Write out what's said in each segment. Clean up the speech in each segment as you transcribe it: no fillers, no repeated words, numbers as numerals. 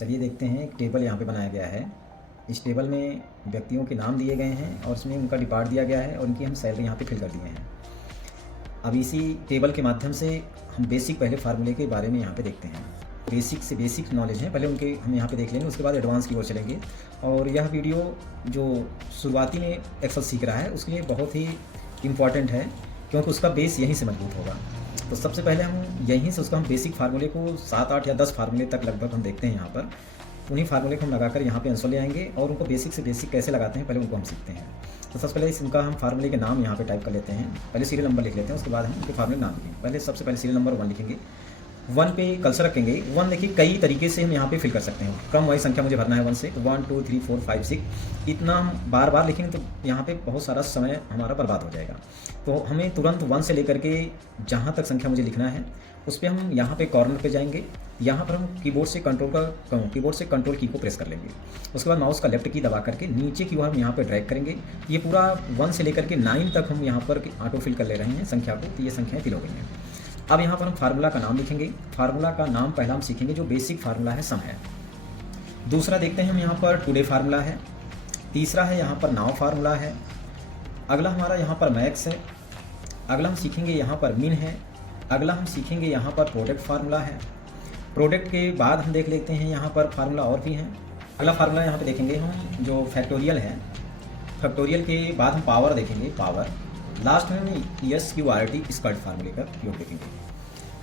चलिए देखते हैं, एक टेबल यहाँ पे बनाया गया है। इस टेबल में व्यक्तियों के नाम दिए गए हैं और उसमें उनका डिपार्ट दिया गया है और उनकी हम सैलरी यहाँ पे फिल कर दिए हैं। अब इसी टेबल के माध्यम से हम बेसिक पहले फार्मूले के बारे में यहाँ पे देखते हैं। बेसिक से बेसिक नॉलेज है, पहले उनके हम यहाँ पे देख लेंगे, उसके बाद एडवांस की ओर चलेंगे। और यह वीडियो जो शुरुआती में एक्सेल सीख रहा है उसके लिए बहुत ही इम्पॉर्टेंट है, क्योंकि उसका बेस यहीं से मजबूत होगा। तो सबसे पहले हम यहीं से उसका हम बेसिक फार्मूले को 7, 8 या 10 फार्मूले तक लगभग हम देखते हैं यहाँ पर। उन्हीं फार्मूले को हम लगाकर यहाँ पे आंसर ले आएंगे और उनको बेसिक से बेसिक कैसे लगाते हैं पहले उनको हम सीखते हैं। तो सबसे पहले इनका हम फार्मूले के नाम यहाँ पे टाइप कर लेते हैं। पहले सीरियल नंबर लिख लेते हैं, उसके बाद हम उनके फार्मूले नाम लिखेंगे। पहले सबसे पहले सीरियल नंबर 1 लिखेंगे। 1 पे कर्सर रखेंगे। 1 देखिए कई तरीके से हम यहाँ पे फिल कर सकते हैं। क्रम वाइज संख्या मुझे भरना है 1 से, 1 2 3 4 5 6 इतना हम बार बार लिखेंगे तो यहाँ पे बहुत सारा समय हमारा बर्बाद हो जाएगा। तो हमें तुरंत 1 से लेकर के जहाँ तक संख्या मुझे लिखना है उस पर हम यहाँ पे कॉर्नर पे जाएंगे। यहाँ पर हम कीबोर्ड से कंट्रोल की को प्रेस कर लेंगे। उसके बाद माउस का लेफ्ट की दबा करके नीचे की ओर हम यहाँ पर ड्रैग करेंगे। ये पूरा 1 से लेकर के 9 तक हम यहाँ पर ऑटो फिल कर ले रहे हैं संख्या को, तो ये संख्याएँ फिल हो गई हैं। अब यहाँ पर हम फार्मूला का नाम लिखेंगे। फार्मूला का नाम पहला हम सीखेंगे जो बेसिक फार्मूला है, सम है। दूसरा देखते हैं हम यहाँ पर टुडे फार्मूला है। तीसरा है यहाँ पर नाउ फार्मूला है। अगला हमारा यहाँ पर मैक्स है। अगला हम सीखेंगे यहाँ पर मिन है। अगला हम सीखेंगे यहाँ पर प्रोडक्ट फार्मूला है। प्रोडक्ट के बाद हम देख लेते हैं यहाँ पर फार्मूला और भी हैं। अगला फार्मूला यहाँ पे देखेंगे हम जो फैक्टोरियल है। फैक्टोरियल के बाद हम पावर देखेंगे, पावर। लास्ट में हम SQRT स्क्वायर्ड फार्मूले का उपयोग देखेंगे।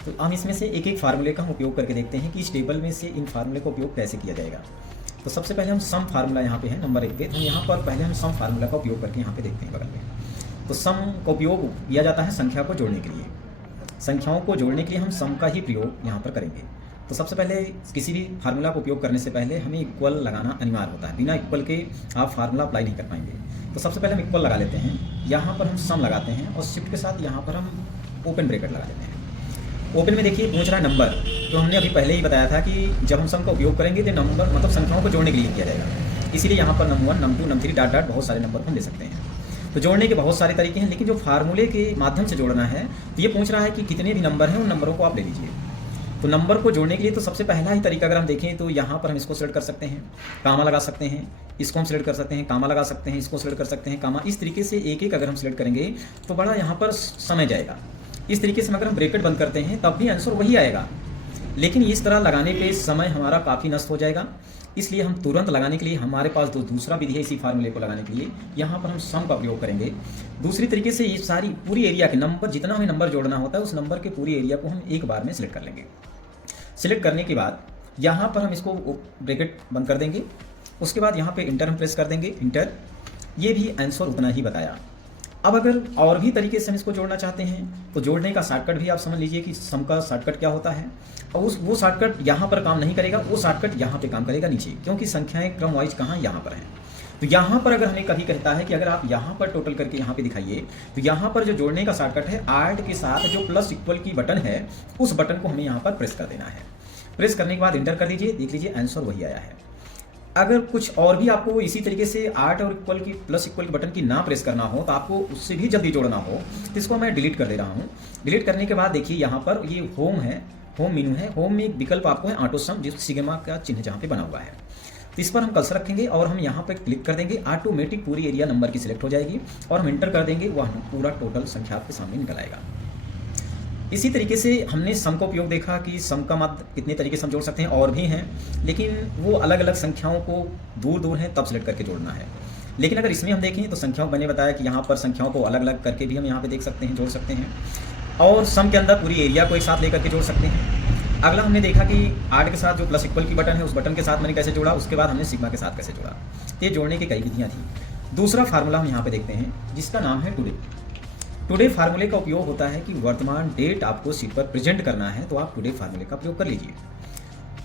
तो हम इसमें से एक एक फार्मूले का हम उपयोग करके देखते हैं कि इस टेबल में से इन फार्मूले का उपयोग कैसे किया जाएगा। तो सबसे पहले हम सम फार्मूला यहाँ पे है नंबर 1 पे, तो यहाँ पर पहले हम सम फार्मूला का उपयोग करके यहाँ पे देखते हैं बगल में। तो सम का उपयोग किया जाता है संख्या को जोड़ने के लिए। संख्याओं को जोड़ने के लिए हम सम का ही प्रयोग यहाँ पर करेंगे। तो सबसे पहले किसी भी फार्मूला का उपयोग करने से पहले हमें इक्वल लगाना अनिवार्य होता है। बिना इक्वल के आप फार्मूला अप्लाई नहीं कर पाएंगे। तो सबसे पहले हम इक्वल लगा लेते हैं। यहाँ पर हम सम लगाते हैं और शिफ्ट के साथ यहाँ पर हम ओपन ब्रैकेट लगा लेते हैं। ओपन में देखिए पूछ रहा है नंबर, तो हमने अभी पहले ही बताया था कि जब हम सम का उपयोग करेंगे तो नंबर मतलब संख्याओं को जोड़ने के लिए किया जाएगा। इसीलिए यहाँ पर number 1 number 2 number 3 dot dot बहुत सारे नंबर हम ले सकते हैं। तो जोड़ने के बहुत सारे तरीके हैं, लेकिन जो फार्मूले के माध्यम से जोड़ना है तो ये पूछ रहा है कि कितने भी नंबर हैं उन नंबरों को आप ले लीजिए। तो नंबर को जोड़ने के लिए तो सबसे पहला ही तरीका अगर हम देखें तो यहाँ पर हम इसको सिलेक्ट कर सकते हैं, कामा लगा सकते हैं, इसको हम सिलेक्ट कर सकते हैं, कामा लगा सकते हैं, इसको सिलेक्ट कर सकते हैं, कामा। इस तरीके से एक एक अगर हम सिलेक्ट करेंगे तो बड़ा यहाँ पर समय जाएगा। इस तरीके से अगर हम ब्रैकेट बंद करते हैं तब भी आंसर वही आएगा, लेकिन इस तरह लगाने पे समय हमारा काफ़ी नष्ट हो जाएगा। इसलिए हम तुरंत लगाने के लिए हमारे पास दूसरा विधि है इसी फार्मूले को लगाने के लिए। यहाँ पर हम सम का प्रयोग करेंगे। दूसरी तरीके से ये सारी पूरी एरिया के नंबर, जितना हमें नंबर जोड़ना होता है उस नंबर के पूरी एरिया को हम एक बार में सिलेक्ट कर लेंगे। सिलेक्ट करने के बाद यहाँ पर हम इसको ब्रैकेट बंद कर देंगे। उसके बाद यहाँ पे इंटर हम प्रेस कर देंगे, इंटर। ये भी आंसर उतना ही बताया। अब अगर और भी तरीके से हम इसको जोड़ना चाहते हैं तो जोड़ने का शॉर्टकट भी आप समझ लीजिए कि सम का शॉर्टकट क्या होता है। और वो शॉर्टकट यहाँ पर काम नहीं करेगा, वो शॉर्टकट यहाँ पे काम करेगा नीचे, क्योंकि संख्याएं क्रम वाइज कहाँ यहाँ पर हैं। तो यहाँ पर अगर हमें कभी कहता है कि अगर आप यहाँ पर टोटल करके यहाँ पे दिखाइए, तो यहाँ पर जो जोड़ने का शॉर्टकट है ऐड के साथ जो प्लस इक्वल की बटन है उस बटन को हमें यहाँ पर प्रेस कर देना है। प्रेस करने के बाद इंटर कर दीजिए, देख लीजिए आंसर वही आया है। अगर कुछ और भी आपको इसी तरीके से ऐड और इक्वल की प्लस इक्वल बटन की ना प्रेस करना हो, तो आपको उससे भी जल्दी जोड़ना हो, तो इसको मैं डिलीट कर दे रहा हूँ। डिलीट करने के बाद देखिए यहाँ पर ये होम है, होम मेनू है। होम में एक विकल्प आपको है ऑटो सम, जिस सिग्मा का चिन्ह जहाँ पे बना हुआ है। तो इस पर हम कर्सर रखेंगे और हम यहाँ पर क्लिक कर देंगे। ऑटोमेटिक पूरी एरिया नंबर की सिलेक्ट हो जाएगी और हम इंटर कर देंगे, वह पूरा टोटल संख्या आपके सामने निकल आएगा। इसी तरीके से हमने सम का उपयोग देखा कि सम का माध्य कितने तरीके से हम जोड़ सकते हैं, और भी हैं, लेकिन वो अलग अलग संख्याओं को दूर दूर हैं तब सेलेक्ट करके जोड़ना है। लेकिन अगर इसमें हम देखें तो संख्याओं मैंने बताया कि यहाँ पर संख्याओं को अलग अलग करके भी हम यहाँ पे देख सकते हैं, जोड़ सकते हैं, और सम के अंदर पूरी एरिया को एक साथ लेकर के जोड़ सकते हैं। अगला हमने देखा कि ऐड के साथ जो प्लस इक्वल की बटन है उस बटन के साथ मैंने कैसे जोड़ा, उसके बाद हमने सिग्मा के साथ कैसे जोड़ा। ये जोड़ने की कई विधियाँ थी। दूसरा फार्मूला हम यहाँ पे देखते हैं जिसका नाम है टुडे। टुडे फार्मूले का उपयोग होता है कि वर्तमान डेट आपको शीट पर प्रेजेंट करना है, तो आप टुडे फार्मूले का प्रयोग कर लीजिए।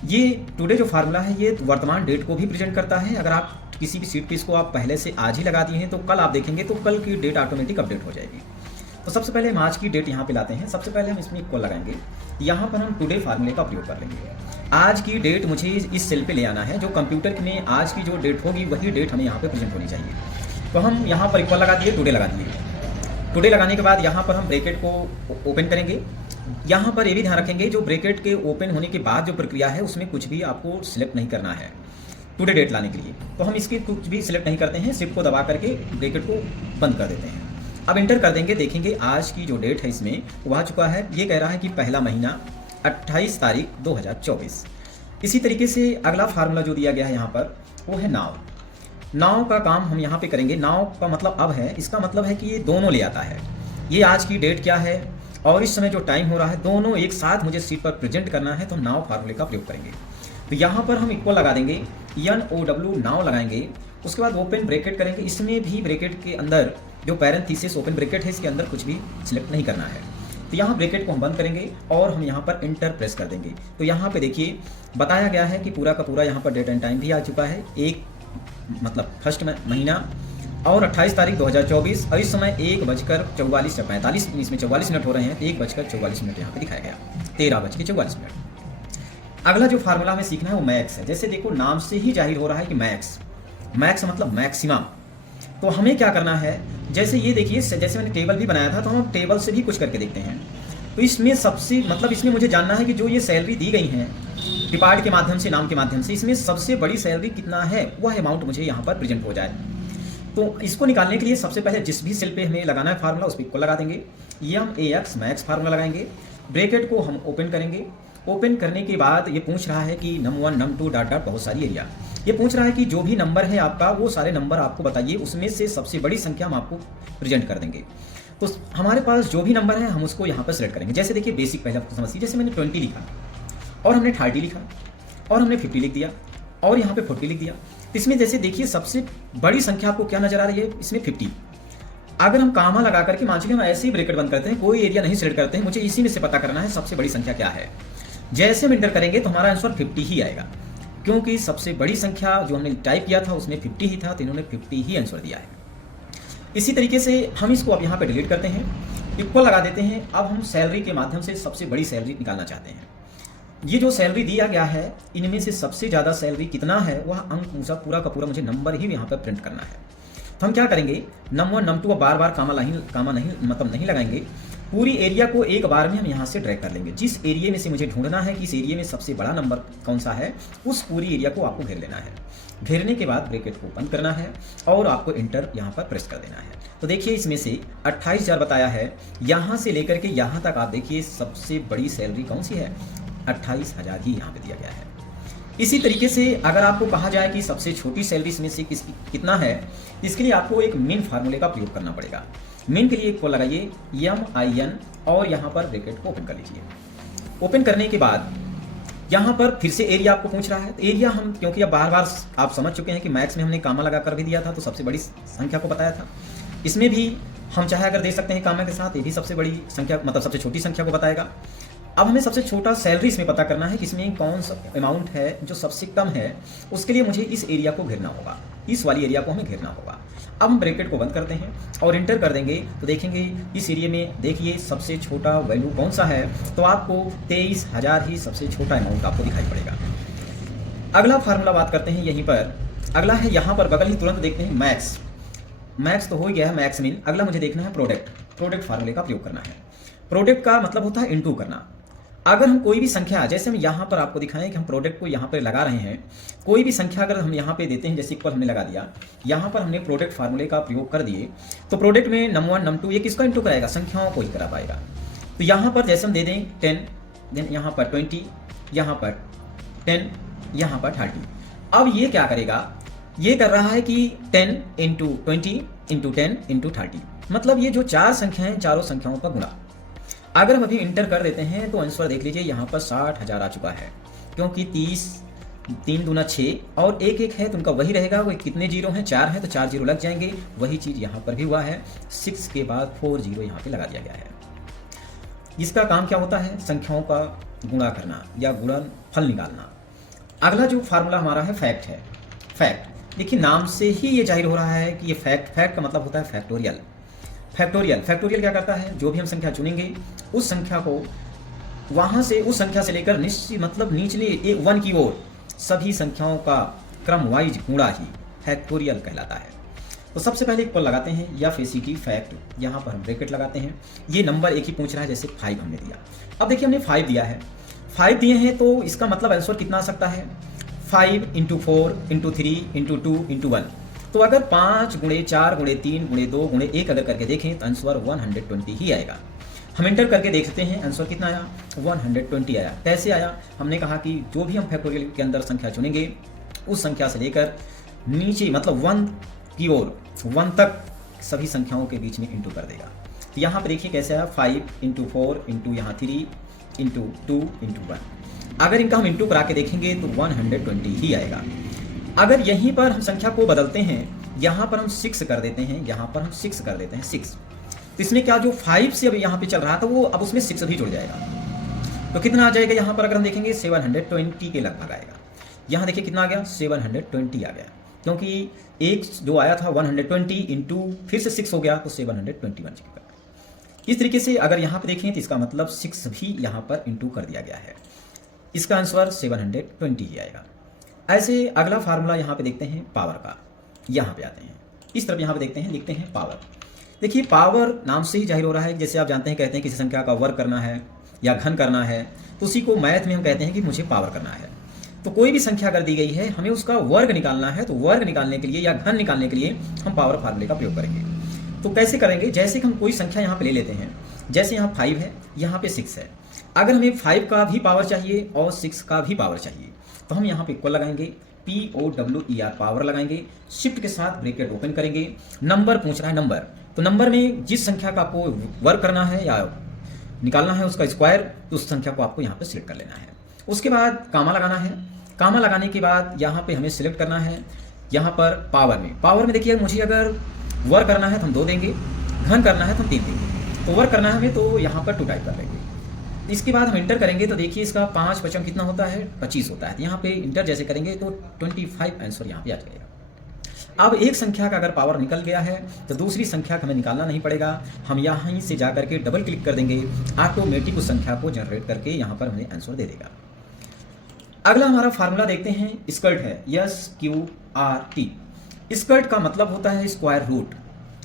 ये टुडे जो फार्मूला है ये वर्तमान डेट को भी प्रेजेंट करता है। अगर आप किसी भी शीट पे इसको आप पहले से आज ही लगा दिए हैं तो कल आप देखेंगे तो कल की डेट ऑटोमेटिक अपडेट हो जाएगी। तो सबसे पहले हम आज की डेट यहाँ पे लाते हैं। सबसे पहले हम इसमें इक्वल लगाएंगे। यहाँ पर हम टुडे फार्मूले का प्रयोग कर लेंगे। आज की डेट मुझे इस सेल पे ले आना है, जो कंप्यूटर में आज की जो डेट होगी वही डेट हमें यहाँ पे प्रेजेंट होनी चाहिए। तो हम यहाँ पर इक्वल लगा दिए, टुडे लगा दिए। टुडे लगाने के बाद यहाँ पर हम ब्रैकेट को ओपन करेंगे यहाँ पर ये भी ध्यान रखेंगे, जो ब्रैकेट के ओपन होने के बाद जो प्रक्रिया है उसमें कुछ भी आपको सिलेक्ट नहीं करना है टुडे डेट लाने के लिए। तो हम इसकी कुछ भी सिलेक्ट नहीं करते हैं, शिफ्ट को दबा करके ब्रैकेट को बंद कर देते हैं। अब इंटर कर देंगे, देखेंगे आज की जो डेट है इसमें वो आ चुका है। ये कह रहा है कि पहला महीना 28 तारीख 2024। इसी तरीके से अगला फार्मूला जो दिया गया है यहाँ पर वो है नाउ। नाउ का काम हम यहाँ पे करेंगे। नाउ का मतलब अब है, इसका मतलब है कि ये दोनों ले आता है। ये आज की डेट क्या है और इस समय जो टाइम हो रहा है, दोनों एक साथ मुझे शीट पर प्रेजेंट करना है, तो नाउ फार्मूले का प्रयोग करेंगे। तो यहाँ पर हम इक्वल लगा देंगे, NOW नाउ लगाएंगे। उसके बाद ओपन ब्रैकेट करेंगे। इसमें भी ब्रैकेट के अंदर जो पैरेंथेसिस ओपन ब्रैकेट है इसके अंदर कुछ भी सिलेक्ट नहीं करना है। तो यहाँ ब्रैकेट को हम बंद करेंगे और हम यहाँ पर इंटर प्रेस कर देंगे। तो यहाँ पे देखिए बताया गया है कि पूरा का पूरा यहाँ पर डेट एंड टाइम भी आ चुका है, एक मतलब फर्स्ट महीना और 28 तारीख 2024 और इस समय 1:44 इसमें 44 मिनट हो रहे हैं, 1:44 मिनट यहाँ पे दिखाया गया, 13:44 मिनट। अगला जो फार्मूला हमें सीखना है वो मैक्स है। जैसे देखो नाम से ही जाहिर हो रहा है कि मैक्स, मैक्स मतलब मैक्सिमम। तो हमें क्या करना है, जैसे ये देखिए, जैसे मैंने टेबल भी बनाया था तो हम टेबल से भी कुछ करके देखते हैं। तो इसमें सबसे मतलब इसमें मुझे जानना है कि जो ये सैलरी दी गई है डिपार्ट के माध्यम से, नाम के माध्यम से, इसमें सबसे बड़ी सैलरी कितना है वह अमाउंट मुझे यहाँ पर प्रेजेंट हो जाए। तो इसको निकालने के लिए सबसे पहले जिस भी सेल पे हमें लगाना है फार्मूला उस पर इक्वल लगा देंगे। ये हम AX मैक्स फार्मूला लगाएंगे। ब्रैकेट को हम ओपन करेंगे। ओपन करने के बाद ये पूछ रहा है कि num1 num2 डॉट डॉट बहुत सारी एरिया। ये पूछ रहा है कि जो भी नंबर है आपका वो सारे नंबर आपको बताइए, उसमें से सबसे बड़ी संख्या हम आपको प्रेजेंट कर देंगे। तो हमारे पास जो भी नंबर है हम उसको यहाँ पर सिलेक्ट करेंगे। जैसे देखिए बेसिक पहले आपको समझिए, जैसे मैंने 20 लिखा और हमने 30 लिखा और हमने 50 लिख दिया और यहाँ पे 40 लिख दिया। इसमें जैसे देखिए सबसे बड़ी संख्या आपको क्या नजर आ रही है, इसमें 50। अगर हम कामा लगा करके मान लीजिए हम ऐसे ही ब्रैकेट बंद करते हैं, कोई एरिया नहीं सिलेक्ट करते हैं, मुझे इसी में से पता करना है सबसे बड़ी संख्या क्या है। जैसे हम इंटर करेंगे तो हमारा आंसर 50 ही आएगा, क्योंकि सबसे बड़ी संख्या जो हमने टाइप किया था उसमें 50 ही था, तो इन्होंने 50 ही आंसर दिया है। इसी तरीके से हम इसको अब यहाँ पे डिलीट करते हैं, इक्वल लगा देते हैं। अब हम सैलरी के माध्यम से सबसे बड़ी सैलरी निकालना चाहते हैं। ये जो सैलरी दिया गया है इनमें से सबसे ज़्यादा सैलरी कितना है वह अंक मुझे पूरा का पूरा मुझे नंबर ही यहाँ पर प्रिंट करना है। तो हम क्या करेंगे, num1 num2 बार बार कामा नहीं लगाएंगे। पूरी एरिया को एक बार में हम यहाँ से ड्रैग कर लेंगे। जिस एरिया में से मुझे ढूंढना है कि इस एरिया में सबसे बड़ा नंबर कौन सा है, उस पूरी एरिया को आपको घेर लेना है। घेरने के बाद ब्रैकेट को बंद करना है और आपको इंटर यहाँ पर प्रेस कर देना है। तो देखिए इसमें से 28,000 बताया है, यहाँ से लेकर के यहाँ तक आप देखिए सबसे बड़ी सैलरी कौन सी है, 28,000 ही यहाँ पे दिया गया है। इसी तरीके से अगर आपको कहा जाए कि सबसे छोटी सैलरी इसमें से कितना है, इसके लिए आपको एक मिन फार्मूले का प्रयोग करना पड़ेगा। मिन के लिए एक को लगाइए MIN और यहाँ पर ब्रैकेट को ओपन कर लीजिए। ओपन करने के बाद यहाँ पर फिर से एरिया आपको पूछ रहा है। तो एरिया हम क्योंकि अब बार बार आप समझ चुके हैं कि मैक्स में हमने कामा लगा कर भी दिया था तो सबसे बड़ी संख्या को बताया था, इसमें भी हम चाहे अगर दे सकते हैं कामा के साथ, ये भी सबसे बड़ी संख्या मतलब सबसे छोटी संख्या को बताएगा। अब हमें सबसे छोटा सैलरी इसमें पता करना है कि इसमें कौन सा अमाउंट है जो सबसे कम है, उसके लिए मुझे इस एरिया को घेरना होगा, इस वाली एरिया को हमें घेरना होगा। अब हम ब्रैकेट को बंद करते हैं और इंटर कर देंगे तो देखेंगे इस एरिया में देखिए सबसे छोटा वैल्यू कौन सा है, तो आपको 23,000 ही सबसे छोटा अमाउंट आपको दिखाई पड़ेगा। अगला फार्मूला बात करते हैं यहीं पर। अगला है यहाँ पर बगल ही तुरंत देखते हैं मैक्स। मैक्स तो हो ही गया है, मैक्स मिन। अगला मुझे देखना है प्रोडक्ट। प्रोडक्ट फार्मूले का प्रयोग करना है। प्रोडक्ट का मतलब होता है इनटू करना। अगर हम कोई भी संख्या, जैसे हम यहाँ पर आपको दिखाएं कि हम प्रोडक्ट को यहाँ पर लगा रहे हैं, कोई भी संख्या अगर हम यहाँ पे देते हैं, जैसे इक्वल हमने लगा दिया, यहाँ पर हमने प्रोडक्ट फार्मूले का प्रयोग कर दिए, तो प्रोडक्ट में num1 num2 ये किसका इंटू कराएगा, संख्याओं को ही करा पाएगा। तो यहाँ पर जैसे हम दे दें 10, देन यहाँ पर 20, यहाँ पर 10, यहाँ पर 30। अब ये क्या करेगा, ये कर रहा है कि 10 इंटू 20 इंटू 10 इंटू 30, मतलब ये जो चार संख्याएं, चारों संख्याओं का गुणा। अगर हम अभी इंटर कर देते हैं तो आंसर देख लीजिए यहाँ पर 60,000 आ चुका है, क्योंकि 30 3 दूना 6 और 1 1 है तो उनका वही रहेगा। वो कितने जीरो हैं, 4 हैं तो 4 जीरो लग जाएंगे। वही चीज़ यहाँ पर भी हुआ है, 6 के बाद 4 जीरो यहाँ पे लगा दिया गया है। इसका काम क्या होता है, संख्याओं का गुणा करना या गुणन फल निकालना। अगला जो फार्मूला हमारा है फैक्ट है। फैक्ट देखिए नाम से ही ये जाहिर हो रहा है कि ये फैक्ट का मतलब होता है फैक्टोरियल। फैक्टोरियल क्या करता है, जो भी हम संख्या चुनेंगे उस संख्या को वहां से, उस संख्या से लेकर मतलब निचले 1 की ओर सभी संख्याओं का क्रम वाइज गुणा ही फैक्टोरियल कहलाता है। तो सबसे पहले इक्वल लगाते हैं या फेसिटी फैक्ट, यहाँ पर हम ब्रैकेट लगाते हैं। ये नंबर एक ही पूछ रहा है, जैसे 5 हमने दिया। अब देखिए हमने 5 दिया है, 5 दिए हैं तो इसका मतलब आंसर कितना आ सकता है, 5 × 4 × 3 × 2 × 1। तो अगर 5 × 4 × 3 × 2 × 1 अगर करके देखें तो आंसर 120 ही आएगा। हम एंटर करके देख सकते हैं आंसर कितना आया, 120 आया। कैसे आया, हमने कहा कि जो भी हम फैक्टोरियल के अंदर संख्या चुनेंगे उस संख्या से लेकर नीचे मतलब 1 की ओर 1 तक सभी संख्याओं के बीच में इंटू कर देगा। तो यहाँ पे देखिए कैसे आया, 5 × 4 × यहाँ 3 × 2 × 1। अगर इनका हम इंटू करा के देखेंगे तो 120 ही आएगा। अगर यहीं पर हम संख्या को बदलते हैं, यहाँ पर हम 6 कर देते हैं, यहाँ पर हम 6 कर देते हैं 6, तो इसमें क्या जो 5 से अब यहाँ पे चल रहा था वो अब उसमें 6 भी जुड़ जाएगा। तो कितना आ जाएगा, यहाँ पर अगर हम देखेंगे 720 के लगभग आएगा। यहाँ देखिए कितना आ गया, 720 आ गया, क्योंकि एक जो आया था 120 इंटू फिर से 6 हो गया तो 720 बन जाएगा। इस तरीके से अगर यहाँ पे देखें तो इसका मतलब 6 भी यहाँ पर इंटू कर दिया गया है। इसका आंसर 720 ही आएगा। ऐसे अगला फार्मूला यहाँ पे देखते हैं पावर का। यहाँ पे आते हैं, इस तरफ यहाँ पे देखते हैं, लिखते हैं पावर। देखिए पावर नाम से ही जाहिर हो रहा है, जैसे आप जानते हैं कहते हैं किसी संख्या का वर्ग करना है या घन करना है, तो उसी को मैथ में हम कहते हैं कि मुझे पावर करना है। तो कोई भी संख्या अगर दी गई है, हमें उसका वर्ग निकालना है, तो वर्ग निकालने के लिए या घन निकालने के लिए हम पावर फार्मूले का प्रयोग करेंगे। तो कैसे करेंगे, जैसे कि हम कोई संख्या यहाँ पे ले लेते हैं, जैसे यहाँ 5 है, यहाँ पे 6 है। अगर हमें 5 का भी पावर चाहिए और 6 का भी पावर चाहिए तो हम यहाँ पे इक्वल लगाएंगे, POWER पावर लगाएंगे, शिफ्ट के साथ ब्रैकेट ओपन करेंगे। नंबर पूछ रहा है नंबर, तो नंबर में जिस संख्या का आपको वर्ग करना है या निकालना है उसका स्क्वायर, तो उस संख्या को आपको यहाँ पे सिलेक्ट कर लेना है। उसके बाद कामा लगाना है, कामा लगाने के बाद यहाँ पे हमें सिलेक्ट करना है, यहाँ पर पावर में देखिए मुझे अगर वर्ग करना है तो हम 2 देंगे, घन करना है तो हम 3 देंगे। तो वर्ग करना है हमें तो यहाँ पर 2 टाइप कर लेंगे। इसके बाद हम इंटर करेंगे तो देखिए इसका 5 × 5 कितना होता है, 25 होता है। तो यहाँ पे इंटर जैसे करेंगे तो 25 आंसर यहाँ पे आ जाएगा। अब एक संख्या का अगर पावर निकल गया है तो दूसरी संख्या का हमें निकालना नहीं पड़ेगा, हम यहाँ से जा करके डबल क्लिक कर देंगे, ऑटोमेटिक उस संख्या को जनरेट करके यहाँ पर हमें आंसर दे देगा। अगला हमारा फार्मूला देखते हैं, स्क्वायर है, SQRT। स्क्वायर का मतलब होता है स्क्वायर रूट।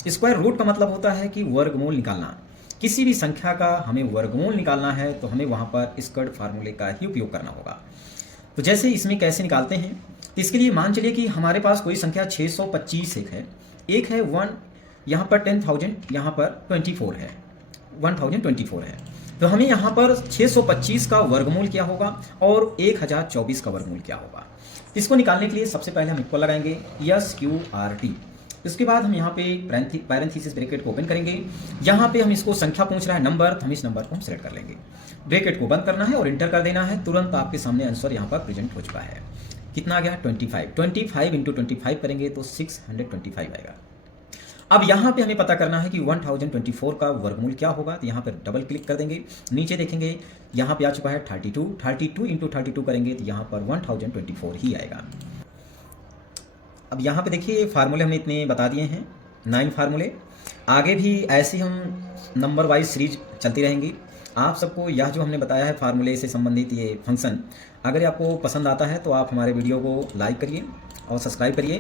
स्क्वायर रूट का मतलब होता है कि वर्गमूल निकालना। किसी भी संख्या का हमें वर्गमूल निकालना है तो हमें वहाँ पर स्क्वायर फार्मूले का ही उपयोग करना होगा। तो जैसे इसमें कैसे निकालते हैं, तो इसके लिए मान चलिए कि हमारे पास कोई संख्या 625 एक है 1, यहाँ पर 10,000, यहाँ पर 24 है, 1024 है। तो हमें यहाँ पर 625 का वर्गमूल क्या होगा और 1024 का वर्गमूल क्या होगा। इसको निकालने के लिए सबसे पहले हम इक्वल लगाएंगे, SQRT। इसके बाद हम यहाँ पे पैरेंथेसिस ब्रैकेट को ओपन करेंगे। यहाँ पे हम इसको संख्या पूछ रहा है नंबर, तो हम इस नंबर को हम सिलेक्ट कर लेंगे, ब्रैकेट को बंद करना है और इंटर कर देना है। तुरंत आपके सामने आंसर यहाँ पर प्रेजेंट हो चुका है। कितना आ गया, 25 × 25 करेंगे तो 625 आएगा। अब यहाँ पे हमें पता करना है कि 1024 का वर्गमूल क्या होगा, तो यहाँ पर डबल क्लिक कर देंगे, नीचे देखेंगे यहाँ पे आ चुका है 32 × 32 करेंगे तो यहाँ पर 1024 ही आएगा। अब यहाँ पे देखिए फार्मूले हमने इतने बता दिए हैं, 9 फार्मूले। आगे भी ऐसे हम नंबर वाइज सीरीज चलती रहेंगी। आप सबको यह जो हमने बताया है फार्मूले से संबंधित ये फंक्शन, अगर आपको पसंद आता है तो आप हमारे वीडियो को लाइक करिए और सब्सक्राइब करिए।